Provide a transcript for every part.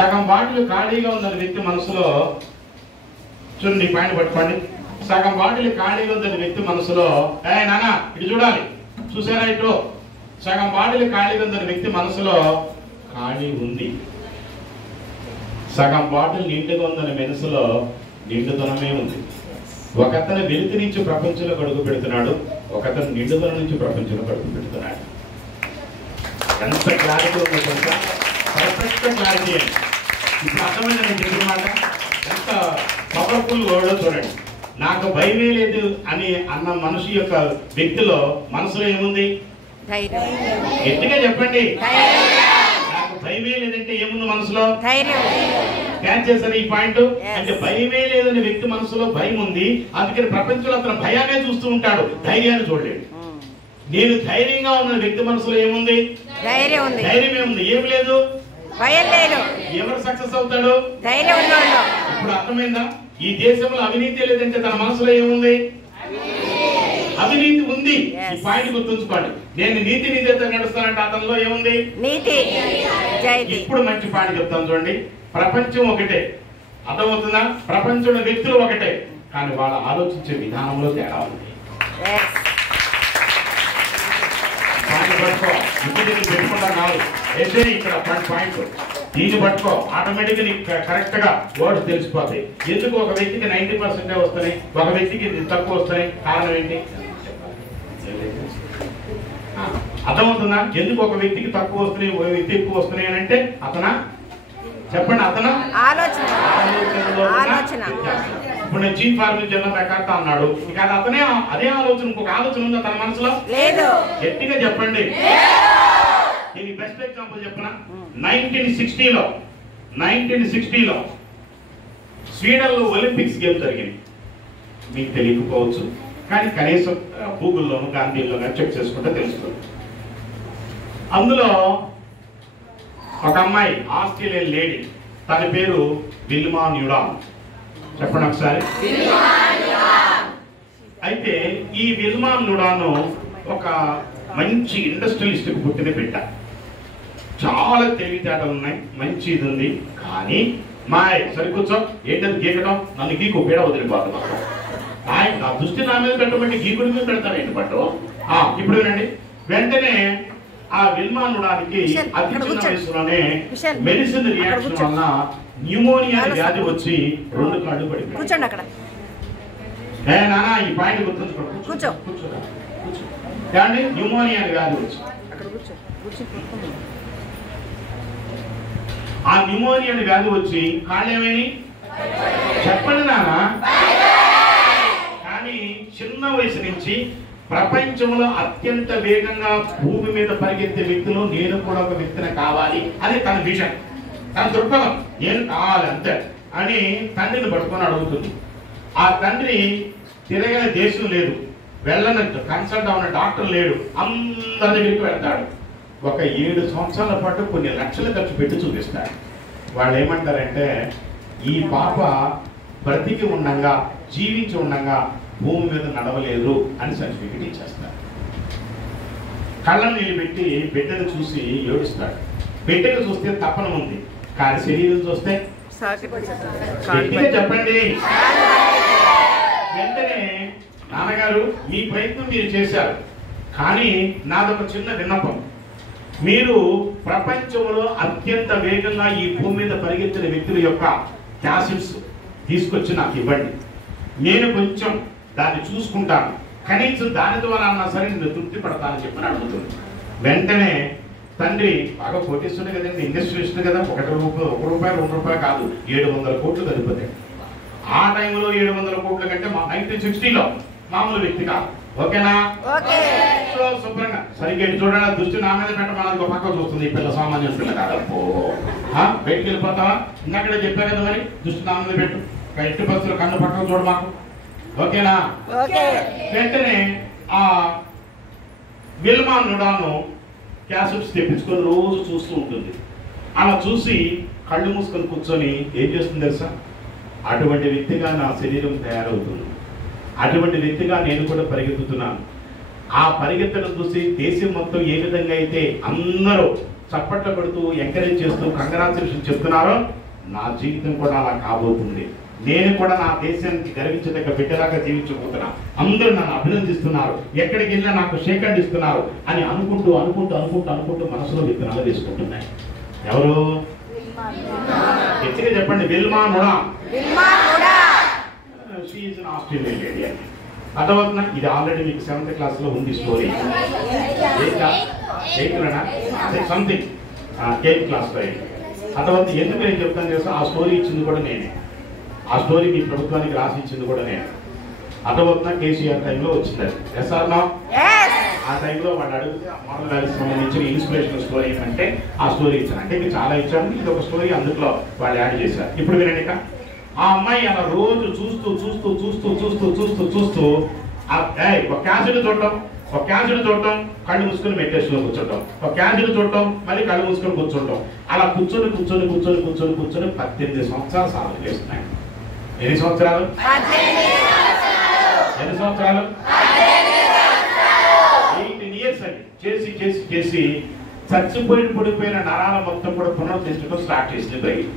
సగం బాటిల్ ఖాళీగా ఉందని వ్యక్తి మనసులో, చూడండి పాయింట్ పట్టుకోండి, సగం బాటిల్ ఖాళీగా ఉందని వ్యక్తి మనసులో, నాన్న ఇటు చూడాలి, చూసారా ఇటు, సగం బాటిల్ ఖాళీగా ఉందని వ్యక్తి మనసులో ఖాళీ ఉంది. సగం బాటిల్ నిండుగా ఉందని మనసులో నిండుదనమే ఉంది. ఒకతను వెలుగు నుంచి ప్రపంచంలో గడుగు పెడుతున్నాడు, ఒకతను నిండుదల నుంచి ప్రపంచంలో గడుగు పెడుతున్నాడు. ఎంత క్లారిటీ ఉందో తెలుసా? పర్ఫెక్ట్ క్లారిటీ అండి. ఇప్పుడు అర్థమైంది నేను చెప్పిన మాట. ఎంత పవర్ఫుల్ వర్డ్ చూడండి. నాకు భయమే లేదు అని అన్న మనిషి యొక్క వ్యక్తిలో మనసులో ఏముంది? గట్టిగా చెప్పండి. నాకు భయమే లేదంటే ఏముంది మనసులో? క్యాచ్ చేశారు ఈ పాయింట్. అంటే భయమే లేదని వ్యక్తి మనసులో భయం ఉంది. అందుకని ప్రపంచంలో అతను భయాన్ని చూస్తూ ఉంటాడు, ధైర్యాన్ని చూడలేడు. నేను ధైర్యంగా ఉన్న వ్యక్తి మనసులో ఏముంది? ధైర్యమే ఉంది. ఏం లేదు, భయం లేదు. ఎవరు సక్సెస్ అవుతాడు? ధైర్యం ఉన్నవాడు. ఇప్పుడు అర్థమైందా? ఈ దేశంలో అవినీతి లేదంటే తన మనసులో ఏముంది? అవినీతి ఉంది. ఈ పాయింట్ గుర్తుంచుకోండి. నేను నీతి నిజేత నడుస్తానంటే అతనిలో ఏముంది? నీతి. ఇప్పుడు మంచి పాయింట్ చెప్తాను చూడండి. ప్రపంచం ఒకటే, అర్థమవుతుందా? ప్రపంచంలో వ్యక్తులు ఒకటే, కానీ వాళ్ళు ఆలోచించే విధానంలో తేడా ఉంది. పట్టుకో, ఇంటికి పెట్టుకుంటా కాదు, అయితే ఇక్కడ పాయింట్ దీన్ని పట్టుకో, ఆటోమేటిక్గా నీకు కరెక్ట్ గా వర్డ్స్ తెలిసిపోతాయి. ఎందుకు ఒక వ్యక్తికి 90% వస్తున్నాయి, ఒక వ్యక్తికి తక్కువ వస్తున్నాయి? కారణం ఏంటి? అర్థమవుతుందా? ఎందుకు ఒక వ్యక్తికి తక్కువ వస్తున్నాయి, ఒక వ్యక్తి ఎక్కువ వస్తున్నాయి అని అంటే అతనా? చెప్పండి, అతను ఆలోచన. ఇప్పుడు నేను చీఫ్ ఫార్మర్ జనరల్ మెకార్తా అన్నాడు, ఇక అతనే అదే ఆలోచన, ఇంకొక ఆలోచన ఉందా తన మనసులో? లేదు. గట్టిగా చెప్పండి. దీనికి బెస్ట్ ఎగ్జాంపుల్ చెప్పనా? 1960లో స్వీడన్లో ఒలింపిక్స్ గేమ్ జరిగింది. మీకు తెలియకపోవచ్చు, కానీ కనీసం గూగుల్లోను గాంధీలోనూ చెక్ చేసుకుంటే తెలుస్తుంది. అందులో ఒక అమ్మాయి, ఆస్ట్రేలియన్ లేడీ, తన పేరు విల్మా న్యూడాన్. చెప్పండి ఒకసారి. అయితే ఈ విల్మా న్యూడాన్ ఒక మంచి ఇండస్ట్రియలిస్ట్ కు పుట్టిన బిడ్డ. చాలా తెలివితేటలు ఉన్నాయి, మంచి ఇది ఉంది. కానీ మాయ్ సరికూర్చో, ఏంటది గీకడం, నన్ను గీకు పీడ వదిలిపోతున్నా, నా దృష్టి నా మీద పెట్టమంటే గీకుడి మీద పెడతాను ఏంటి పట్టు. ఇప్పుడు వినండి. వెంటనే ఆ విల్మా న్యూడాన్కి అతి చిన్న వయసులోనే మెడిసిన్ రియాక్షన్ వల్ల న్యూమోనియా వ్యాధి వచ్చి 2 కాళ్ళు పడిపోయాయి. అక్కడ నానా ఈ పాయింట్ గుర్తుంచుకోండి. కానీ న్యూమోనియా వ్యాధి వచ్చి, ఆ న్యూమోనియా వ్యాధి వచ్చి కాళ్ళు ఏమైనా చెప్పండి నానా. కానీ చిన్న వయసు నుంచి ప్రపంచంలో అత్యంత వేగంగా భూమి మీద పరిగెత్తే వ్యక్తులు నేను కూడా ఒక వ్యక్తిని కావాలి అని తన విజన్, తన దృక్పథం, నేను కావాలి అంతే అని తండ్రిని పట్టుకొని అడుగుతుంది. ఆ తండ్రి తిరగని దేశం లేదు, వెళ్ళని కన్సల్ట్ అవున డాక్టర్ లేడు, అందరి దగ్గరికి వెళ్తాడు. ఒక 7 సంవత్సరాల పాటు కొన్ని లక్షలు ఖర్చు పెట్టి చూపిస్తాడు. వాళ్ళు ఏమంటారంటే, ఈ పాప బ్రతికి ఉండగా, జీవించి ఉండగా భూమి మీద నడవలేదు అని సర్టిఫికెట్ ఇచ్చేస్తాడు. కళ్ళను నిలబెట్టి బిడ్డను చూసి ఏడుస్తాడు. బిడ్డను చూస్తే తపన ఉంది, కానీ శరీరం చూస్తే చెప్పండి. వెంటనే నాన్నగారు మీ ప్రయత్నం మీరు చేశారు, కానీ నాదొక చిన్న విన్నపం. మీరు ప్రపంచంలో అత్యంత వేగంగా ఈ భూమి మీద పరిగెత్తిన వ్యక్తుల యొక్క క్యాసెట్స్ తీసుకొచ్చి నాకు ఇవ్వండి, నేను కొంచెం దాన్ని చూసుకుంటాను, కనీసం దాని ద్వారా అన్నా సరే నేను తృప్తి పడతానని చెప్పని అడుగుతుంది. వెంటనే తండ్రి బాగా కోటేశ్వరుడు కదండి, ఇండస్ట్రియలిస్ట్ కదా, 1 రూపాయి 2 రూపాయలు కాదు, 700 కోట్లు కలిపోతాయి. ఆ టైంలో 700 కోట్ల కంటే 1960లో మామూలు వ్యక్తి కాదు. ఓకేనా? సో శుభ్రంగా సరిగ్గా చూడండి, దృష్టి నా మీద పెట్టమన్నది ఒక పక్క చూస్తుంది. ఈ పిల్ల సామాన్య పిల్ల కాదప్పో, బయటికి వెళ్ళిపోతావా? ఇంకక్కడే చెప్పా కదా, మరి దృష్టి నా మీద పెట్టు, ఎట్టి బస్సులు కన్ను పక్కన చూడ మాకు. ఓకేనా? వెంటనే ఆ విల్మా న్యూడాన్ క్యాసెట్స్ తెప్పించుకొని రోజు చూస్తూ ఉంటుంది. అలా చూసి కళ్ళు మూసుకొని కూర్చొని ఏం చేస్తుంది తెలుసా? అటువంటి వ్యక్తిగా నా శరీరం తయారవుతుంది, అటువంటి వ్యక్తిగా నేను కూడా పరిగెత్తుతున్నాను. ఆ పరిగెత్తడం చూసి దేశం మొత్తం ఏ విధంగా అయితే అందరూ చప్పట్లు పెడుతూ ఎంకరేజ్ చేస్తూ కంగ్రాచులేషన్ చెప్తున్నారో నా జీవితం కూడా అలా కాబోతుంది. నేను కూడా నా దేశానికి గర్వించదగ్గ బిడ్డలాగా జీవించబోతున్నా. అందరూ నన్ను అభినందిస్తున్నారు, ఎక్కడికి వెళ్ళినా నాకు షేకండ్ ఇస్తున్నారు అని అనుకుంటూ అనుకుంటూ అనుకుంటూ అనుకుంటూ మనసులో విత్తనాలు తీసుకుంటున్నాయి. ఎవరు? గట్టిగా చెప్పండి. Wilma NUDA. ఆస్ట్రేలియన్ లేడీ అని అర్థమవుతున్నా. ఇది ఆల్రెడీ మీకు 7th క్లాస్లో ఉంది స్టోరీ. సంథింగ్ 8th క్లాస్లో అర్థమవుతుంది. ఎందుకు నేను చెప్తాను తెలుసా? ఆ స్టోరీ ఇచ్చింది కూడా నేనే. ఆ స్టోరీ మీ ప్రభుత్వానికి రాసి ఇచ్చింది కూడా నేను. అర్థమవుతున్నా. కేసీఆర్ టైంలో వచ్చింది అది. ఎస్ఆర్నో ఆ టైంలో వాళ్ళు అడిగితే మోడల్ వ్యాలీకి సంబంధించిన ఇన్స్పిరేషనల్ స్టోరీ ఏంటంటే ఆ స్టోరీ ఇచ్చాను. అంటే ఇది చాలా ఇచ్చాను, ఇది ఒక స్టోరీ అందులో వాళ్ళు యాడ్ చేశారు. ఇప్పుడు వినండి. ఆ అమ్మాయి అలా రోజు చూస్తూ చూస్తూ చూస్తూ చూస్తూ చూస్తూ చూస్తూ ఒక క్యాసెట్ చూడటం, ఒక క్యాసెట్ చూడటం, కళ్ళు మూసుకొని మెడిటేషన్లో కూర్చోటం, ఒక క్యాసెట్ చూడటం, మళ్ళీ కళ్ళు మూసుకొని కూర్చోటం. అలా కూర్చొని కూర్చొని కూర్చొని కూర్చొని కూర్చొని 18 సంవత్సరాలు సాధన చేస్తున్నాయి. ఎన్ని సంవత్సరాలు? 18 years అని చేసి చేసి చేసి పడిపోయిన నరాల మొత్తం కూడా పునరుద్ధరించడం స్టార్ట్ చేసింది బ్రెయిన్.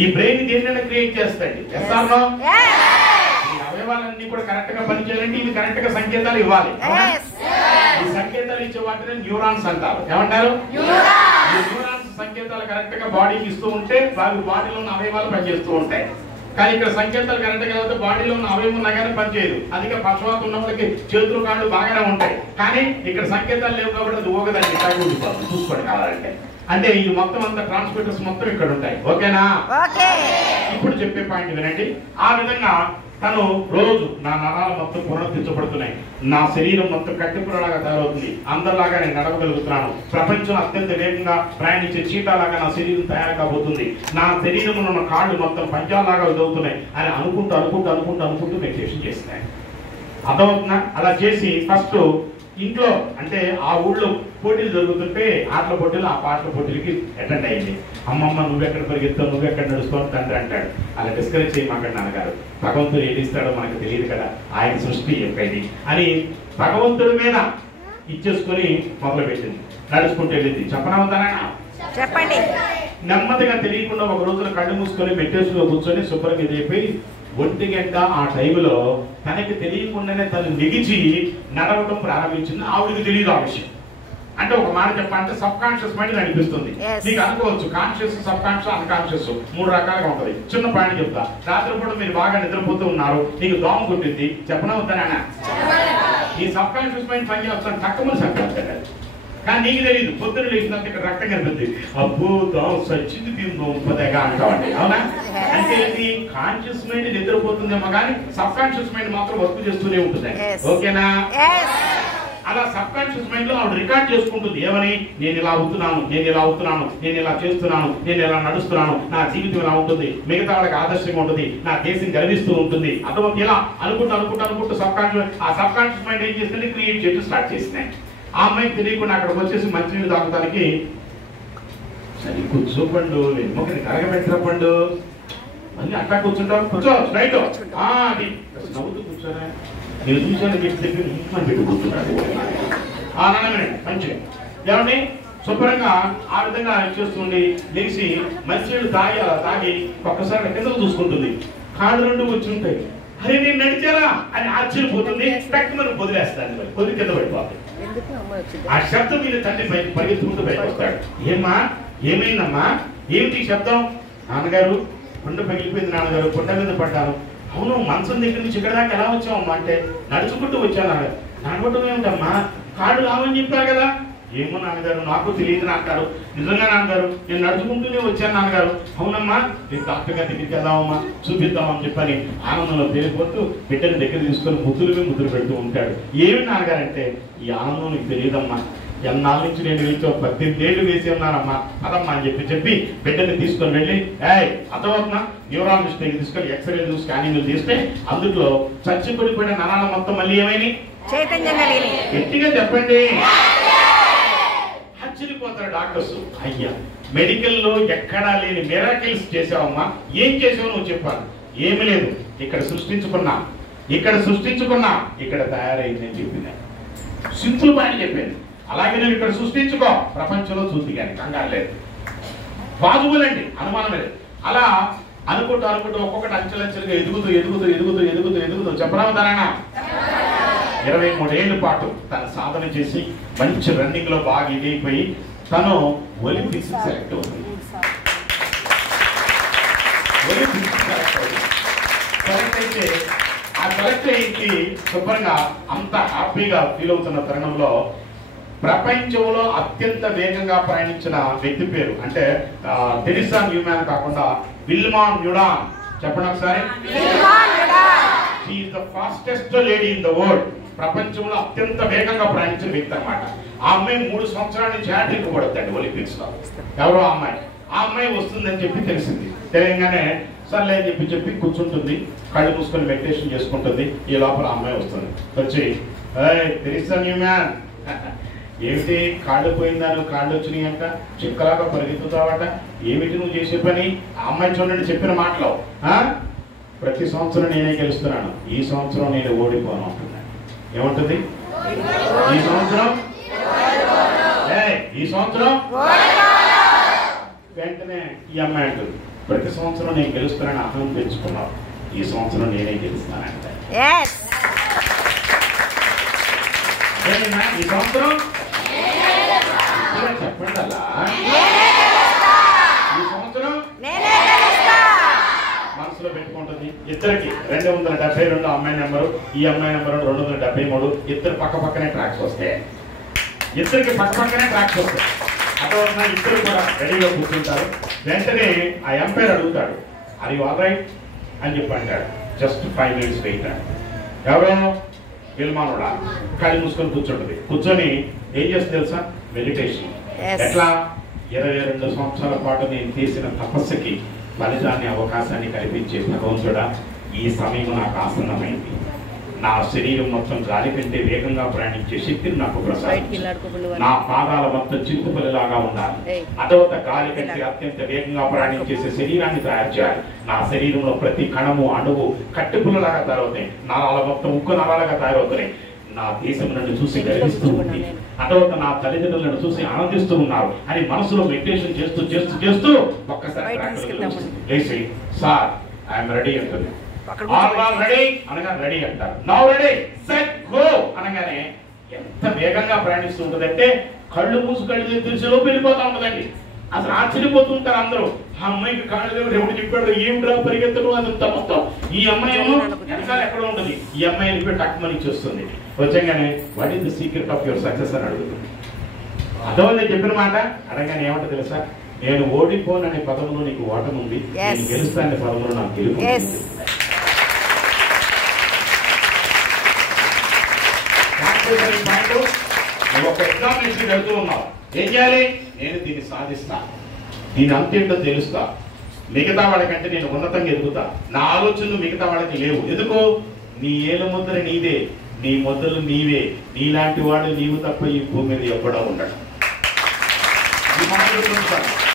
ఈ బ్రెయిన్ దేనిని క్రియేట్ చేస్తాండి. ఎస్ఆర్నో ఈ అవయవాలన్నీ కూడా కరెక్ట్ గా పనిచేయాలంటే ఇది కరెక్ట్ గా సంకేతాలు ఇవ్వాలి. ఈ సంకేతాలు ఇచ్చే వాటిని న్యూరాన్స్ అంటారు. ఏమంటారు? ఈ న్యూరాన్స్ సంకేతాలు కరెక్ట్ గా బాడీకి ఇస్తూ ఉంటే వారి బాడీలో ఉన్న అవయవాలు పనిచేస్తూ ఉంటాయి. కానీ ఇక్కడ సంకేతాలు కరెక్ట్ గా అయితే బాడీలో ఉన్న అవయవం ఉన్నా కానీ పనిచేయదు. అందుకే పక్షవాతం ఉన్న వాళ్ళకి చేతులు కాళ్ళు బాగానే ఉంటాయి, కానీ ఇక్కడ సంకేతాలు లేవు కాబట్టి అది ఊగదండి. చూసుకోండి కావాలంటే. అంటే ఇది మొత్తం అంతా ట్రాన్స్మిటర్స్ మొత్తం ఇక్కడ ఉంటాయి. ఓకేనా? ఇప్పుడు చెప్పే పాయింట్ వినండి. ఆ విధంగా తను రోజు నా నరాలు మొత్తం పునరుద్ధరించబడుతున్నాయి, నా శరీరం మొత్తం కట్టిపురలాగా తయారవుతుంది, అందరిలాగా నేను నడవగలుగుతున్నాను, ప్రపంచంలో అత్యంత వేగంగా ప్రయాణించే చీటాలాగా నా శరీరం తయారు కాబోతుంది, నా శరీరంలో ఉన్న కాళ్ళు మొత్తం పంజాలాగా అవుతున్నాయి అని అనుకుంటూ అనుకుంటూ అనుకుంటూ అనుకుంటూ మెడిటేషన్ చేస్తున్నాయి. అర్థమవుతున్నా? అలా చేసి ఫస్ట్ ఇంట్లో అంటే ఆ ఊళ్ళో పోటీలు జరుగుతుంటే ఆటల పోటీలు, ఆ పాటల పోటీలకి అటెండ్ అయ్యింది. అమ్మమ్మ నువ్వెక్కడ పరిగెత్తావు, నువ్వెక్కడ నడుస్తావు తండ్రి అంటాడు. అలా డిస్కరేజ్ చేయమాకండి నాన్నగారు, భగవంతుడు ఏది ఇస్తాడో మనకు తెలియదు కదా, ఆయన సృష్టి యొక్క ఇది అని భగవంతుడి మీద ఇచ్చేసుకొని మొదలుపెట్టింది. నడుచుకుంటూ వెళ్ళింది. చెప్పనవుతారా? చెప్పండి. నెమ్మదిగా తెలియకుండా ఒక రోజున కళ్ళు మూసుకొని మెట్టేసులో కూర్చొని శుభ్రంగా ఇదైపోయి 1 గంట ఆ టైంలో తనకి తెలియకుండానే తను నిగిచి నడవడం ప్రారంభించింది. ఆవిడికి తెలియదు ఆ విషయం. అంటే ఒక మాట చెప్పాలంటే సబ్ కాన్షియస్ మైండ్ అనిపిస్తుంది. మీకు అనుకోవచ్చు కాన్షియస్, సబ్ కాన్షియస్, అన్కాన్షియస్ 3 రకాలుగా ఉంటుంది. చిన్న పాయింట్ చెప్తా. రాత్రిపూట మీరు బాగా నిద్రపోతూ ఉన్నారు, నీకు దోమ కొట్టింది, చెప్పనవుతానా? ఈ సబ్ కాన్షియస్ మైండ్ పని చేస్తాను తక్కువ సంక్రాంతి, కానీ నీకు తెలియదు. పొద్దున్న లేచినంత ఇక్కడ రక్తం కనిపిస్తుంది. అబ్బో దోమ సచ్చింది తిందా అంటామండి. అవునా? అంటే ఇది కాన్షియస్ మైండ్ నిద్రపోతుందేమో కానీ సబ్ కాన్షియస్ మైండ్ మాత్రం వర్క్ చేస్తూనే ఉంటుంది. ఓకేనా? అలా సబ్ కాన్షియస్ మైండ్ లో ఆవిడ రికార్డ్ చేసుకుంటుంది. ఏమని? నేను ఇలా అవుతున్నాను, నేను ఇలా అవుతున్నాను, నేను ఇలా చేస్తున్నాను, నేను ఇలా నడుస్తున్నాను, నా జీవితం ఇలా ఉంటుంది, మిగతా వాళ్ళకి ఆదర్శంగా ఉంటుంది, నా దేశం గర్విస్తూ ఉంటుంది. అటువంటి ఇలా అనుకుంటూ అనుకుంటూ అనుకుంటూ ఆ సబ్ కాన్షియస్ మైండ్ ఏం చేస్తుంది? క్రియేట్ చేయడం స్టార్ట్ చేసినాయి. ఆ అమ్మాయికి తెలియకుండా అక్కడికి వచ్చేసి మంచినీళ్ళు తాగడానికి సరే కూర్చోపండు, వెనుమొకటి కరగబెట్టరపండు, మళ్ళీ అట్లా కూర్చుంటాం, కూర్చో రైట్ అది నవ్వుతూ కూర్చోరా, నేను చూసాను పెట్టి దగ్గర ఇంట్లో పెట్టి కూర్చున్నాడు. మంచి ఏమండి శుభ్రంగా ఆ విధంగా చేస్తుంది. లేచి మంచినీళ్ళు తాగి ఒక్కసారి కిందకు చూసుకుంటుంది. కాళ్ళు 2 వచ్చి ఉంటాయి. అరే నేను నడిచారా అని ఆశ్చర్యపోతుంది. టక్కుమని వదిలేస్తాను, కొద్ది కింద పడిపోతుంది. ఆ శబ్దం మీద తండ్రి పరిగెత్తుకుంటూ బయటకు వస్తాడు. ఏమ్మా, ఏమైందమ్మా, ఏమిటి శబ్దం? నాన్నగారు గుండె పగిలిపోయింది నాన్నగారు, గుండె మీద పడ్డాను. అవును, మంచం దగ్గర నుంచి ఇక్కడ దాకా ఎలా వచ్చావమ్మా అంటే నడుచుకుంటూ వచ్చాను. నడవటం ఏమిటమ్మా, కాళ్ళు రావని చెప్పారు కదా. ఏమో నాన్నగారు నాకు తెలియదు అంటారు. నిజంగా నాన్నగారు నేను నడుచుకుంటూనే వచ్చాను నాన్నగారు. అవునమ్మా, నేను డాక్టర్ గారి దగ్గరికి వెళ్దామమ్మా, చూపిద్దామని చెప్పని ఆనందంలో తేలిపోతూ బిడ్డని దగ్గర తీసుకొని ముద్దులు పెడుతూ ఉంటాడు. ఏమి నాన్నగారు అంటే, ఈ ఆనందం నీకు తెలియదమ్మా, ఎన్నాళ్ళ నుంచి నేను వెళ్ళి 18 ఏళ్ళు వేసి ఉన్నానమ్మా, అదమ్మా అని చెప్పి బిడ్డని తీసుకొని వెళ్ళి అర్థమవుతున్నా న్యూరాలజిస్ట్ దగ్గర తీసుకొని ఎక్స్రేలు స్కానింగ్లు తీస్తే అందులో చచ్చిపడిపోయిన నరాల మొత్తం మళ్ళీ ఏమైనా గట్టిగా చెప్పండి. ఆశ్చర్యపోతారు డాక్టర్స్. అయ్యా, మెడికల్లో ఎక్కడా లేని మిరాకిల్స్ చేసావమ్మా, ఏం చేసావు నువ్వు చెప్పాను. ఏమి లేదు, ఇక్కడ సృష్టించుకున్నా ఇక్కడ తయారైంది అని చెప్పింది. సింపుల్ పాయింట్ చెప్పాను. అలాగే నువ్వు ఇక్కడ సృష్టించుకో, ప్రపంచంలో చూసి కానీ కంగారు లేదు. పాజిబుల్ అండి, అనుమానం లేదు. అలా అనుకుంటూ ఒక్కొక్కటి అంచెలంచెలుగా ఎదుగుతూ చెప్పరామదారాయణ 23 ఏళ్ల పాటు తన సాధన చేసి మంచి రన్నింగ్ లో బాగా ఇదైపోయి తను ఒలింపిక్స్ సెలెక్ట్ అవుతుంది. సెలెక్ట్ అయితే ఆ సెలెక్ట్ అయ్యి శుభ్రంగా అంత హ్యాపీగా ఫీల్ అవుతున్న తరుణంలో ప్రపంచంలో అత్యంత వేగంగా ప్రయాణించిన వ్యక్తి పేరు అంటే టెరిసా న్యూమాన్ కాకుండా విల్మా న్యూడాన్. చెప్పండి ఒకసారి. She is the fastest lady in the world. ప్రపంచంలో అత్యంత వేగంగా ప్రయాణించిన వ్యక్తి అన్నమాట. ఆ అమ్మాయి 3 సంవత్సరాల నుంచి హ్యాట్రిక్ పడుతుంది ఒలింపిక్స్ లో. ఎవరో ఆ అమ్మాయి వస్తుందని చెప్పి తెలిసింది. తెలియగానే సర్లే అని చెప్పి కూర్చుంటుంది, కళ్ళు మూసుకొని మెడిటేషన్ చేసుకుంటుంది. ఈ లోపల ఆ అమ్మాయి వస్తుంది. వచ్చి టెరిసా న్యూమాన్ ఏమిటి కాళ్ళు పోయిందాను, కాళ్ళు వచ్చినాయి అంట, చిక్కలాగా పరిగెత్తుతావట, ఏమిటి నువ్వు చేసే పని? ఆ అమ్మాయి చూడండి చెప్పిన మాటలో, ప్రతి సంవత్సరం నేనే గెలుస్తున్నాను, ఈ సంవత్సరం నేను ఓడిపోను అంటున్నాను. ఏమంటుంది? ఈ సంవత్సరం వెంటనే ఈ అమ్మాయి అంటుంది, ప్రతి సంవత్సరం నేను గెలుస్తున్నాను అహం పెంచుకున్నావు, ఈ సంవత్సరం నేనే గెలుస్తానంట. ఈ సంవత్సరం చెప్పండి అలా, ఈ సంవత్సరం మనసులో పెట్టుకుంటుంది. ఇద్దరికి 272 అమ్మాయి నెంబరు, ఈ అమ్మాయి నెంబరు 273. ఇద్దరు పక్కనే ట్రాక్స్ వస్తాయి. అటువంటి ఇద్దరు కూడా రెడీగా కూర్చుంటారు. వెంటనే ఆ ఎంపైర్ అడుగుతాడు, అది ఆల్ రైట్ అని చెప్పి అంటాడు. జస్ట్ 5 minutes వెయిట్ అండి. ఎవరో విల్మానుడా కళ్ళు మూసుకొని కూర్చుంటుంది. కూర్చొని ఏం చేస్తుంది తెలుసా? మెడిటేషన్. ఎట్లా? 22 సంవత్సరాల పాటు నేను చేసిన తపస్సుకి ఫలితాన్ని అవకాశాన్ని కల్పించే భగవంతుడా, ఈ సమయం నాకు ఆసన్నమైంది. నా శరీరం మొత్తం గాలి కంటే వేగంగా ప్రయాణించే శక్తిని నాకు ప్రసాదించు. నా పాదాల మొత్తం చిరుతపల్లిలాగా ఉండాలి. అదవత గాలి కంటే అత్యంత వేగంగా ప్రయాణించేసే శరీరాన్ని తయారు చేయాలి. నా శరీరంలో ప్రతి కణము అణువు కట్టెపుల్లలాగా తయారవుతాయి. నరాల మొత్తం ఉక్కు నరాలుగా తయారవుతున్నాయి. నా దేశం నన్ను చూసి గర్విస్తూ ఉంది, అటవత నా తల్లిదండ్రులను చూసి ఆనందిస్తూ ఉన్నారు అని మనసులో మెడిటేషన్ చేస్తూ ఒక్కసారి లేచి సార్ ఐఎమ్ రెడీ అంటుంది. రెడీ అనగా రెడీ అంటారు. నౌ రెడీ సెట్ గో అనగానే ఎంత వేగంగా ప్రయాణిస్తూ ఉంటుందంటే కళ్ళు తెరిచేలోపు వెళ్ళిపోతా ఉంటుందండి. అసలు ఆశ్చర్యపోతుంటారు అందరూ. ఆ అమ్మాయికి కాళ్ళు దేవుడు ఎవరు చెప్పాడు, ఏమిట్రా పరిగెత్తడం అదంతా మొత్తం. ఈ అమ్మాయి వెనకాల ఎక్కడ ఉంటుంది, ఈ అమ్మాయి వెళ్ళిపోయి టక్మని ఇచ్చేస్తుంది. వచ్చాగానే what is the secret of your success అని అడుగుతుంది. అదో నేను చెప్పిన మాట అడగానే ఏమంటో తెలుసా? నేను ఓడిపోననే పదంలో నీకు ఓటమి ఉంది, నేను గెలుస్తాననే పదంలో నాకు గెలుపు. నువ్వు ఒక ఎగ్జామినేషన్ వెళ్తూ ఉన్నావు, ఏం చేయాలి? నేను దీన్ని సాధిస్తా, దీని అంతేంటో తెలుస్తా, మిగతా వాళ్ళకంటే నేను ఉన్నతంగా ఎదుగుతా. నా ఆలోచనలు మిగతా వాళ్ళకి లేవు. ఎందుకు? నీ ఏళ్ళ ముద్ర నీదే, నీ ముద్రలు నీవే, నీలాంటి వాడు నీవు తప్ప ఈ భూమి మీద ఎప్పుడో ఉండడు.